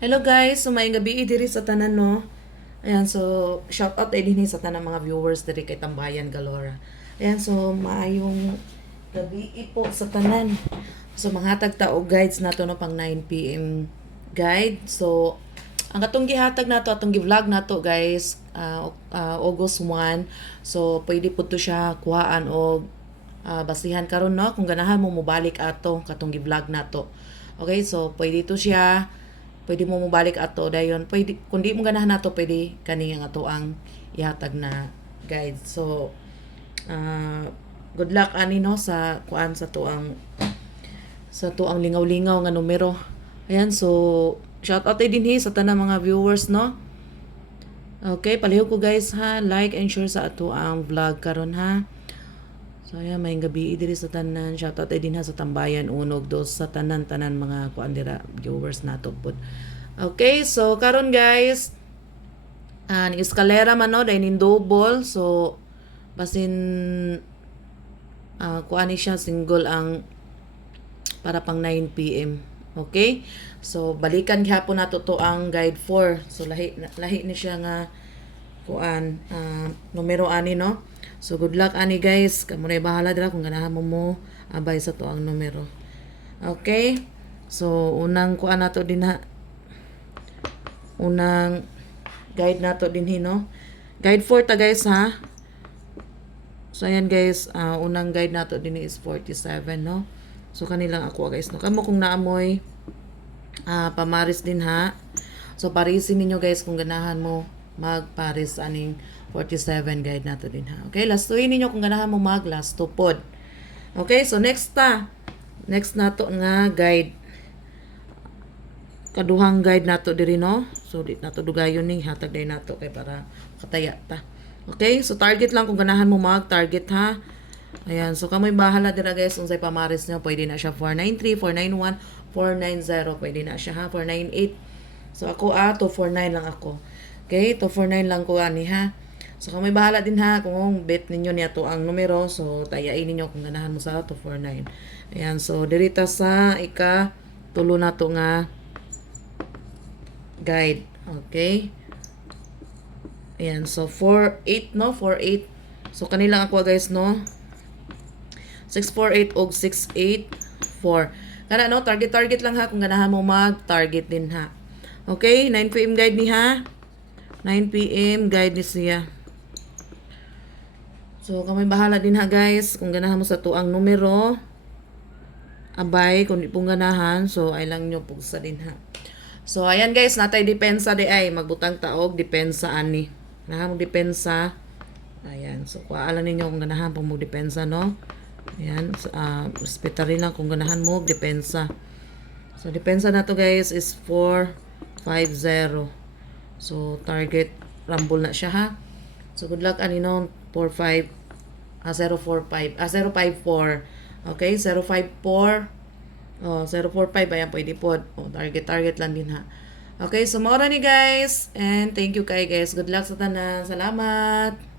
Hello guys, so may gabi diri sa tanan no. Ayan, so shout out ay dinhi sa tanan mga viewers diri kay Tambayan Galora. Ayan, so maayong gabi po sa tanan. So manghatag ta guides nato no pang 9 PM guide. So ang katong gihatag nato atong gi-vlog nato guys ah, ah, August 1. So pwede po to siya kuhaan og ah, basihan karon no kung ganahan mo mobalik ato katong gi-vlog nato. Okay, so pwede to siya pwede mo mobalik ato dayon. Pwede kung di mo ganahan nato pwede kani nga ato ang ihatag na guide. So ah, good luck ani no sa kuan sa to ang sa to ang lingaw-lingaw nga numero. Ayan so shout out din hi sa tanang mga viewers no? Okay palihog ko guys ha. Like and share sa ato ang vlog karon ha So ayan, may gabi diri sa tanan. Shoutout ay din ha sa Tambayan Unog dos sa tanan-tanan mga kuan dira viewers nato pod. Okay, so karon guys, ah ni eskalera man no, dahil double. So basin ah kuan ni siya single ang para pang 9 PM. Okay? So balikan gihapon nato to ang guide 4. So lahi lahi ni siya nga kuan ah, numero ani no. So good luck ani guys. Kamo na bahala dira kung ganahan mo mo abay sa to ang numero. Okay? So unang kuan nato din ha. Unang guide nato din hino. Guide 4 ta guys ha. So ayan guys, ah, unang guide nato din is 47 no. So kanilang ako guys no. Kamo kung naamoy ah, pamaris din ha. So parisin ninyo guys kung ganahan mo mag-paris aning 47 guide nato din ha. Okay, last tuin ninyo kung ganahan mo mag last to pod. Okay, so next ta. Next nato nga guide. Kaduhang guide nato diri no. So di nato dugayon ni hatag day nato kay para kataya ta. Okay, so target lang kung ganahan mo mag target ha. Ayan, so kamoy bahala dira guys unsay pamaris nyo. Pwede na siya 493, 491, 490, pwede na siya ha. 498. So ako ah, 249 lang ako. Okay, 249 lang ko ani ha. So kung may bahala din ha kung bet ninyo niya to ang numero so tayain ninyo kung ganahan mo sa 249. Ayan, so dirita sa ika tulo na to nga guide. Okay? Ayan, so 48 no, 48. So kanilang ako guys no. 648 og 684. Kana no, target target lang ha kung ganahan mo mag target din ha. Okay, 9 PM guide ni ha. 9 PM guide ni siya. So, kamay bahala din ha guys. Kung ganahan mo sa tuang numero, abay, kung di pong ganahan, so ay lang nyo pugsa din ha. So, ayan guys, natay depensa di ay. Magbutang taog, depensa ani. Ganahan mo depensa. Ayan, so kuaalan ninyo kung ganahan pong magdepensa, no? Ayan, so, uh, respetar rin lang kung ganahan mo, depensa. So, depensa na to guys is 450. So, target rumble na siya ha. So, good luck ani no 45 ah 045 ah 054. Okay, 054 Oh, 045 ayan pwede po. Oh, target target lang din ha. Okay, so mora ni guys and thank you kay guys. Good luck sa tanan. Salamat.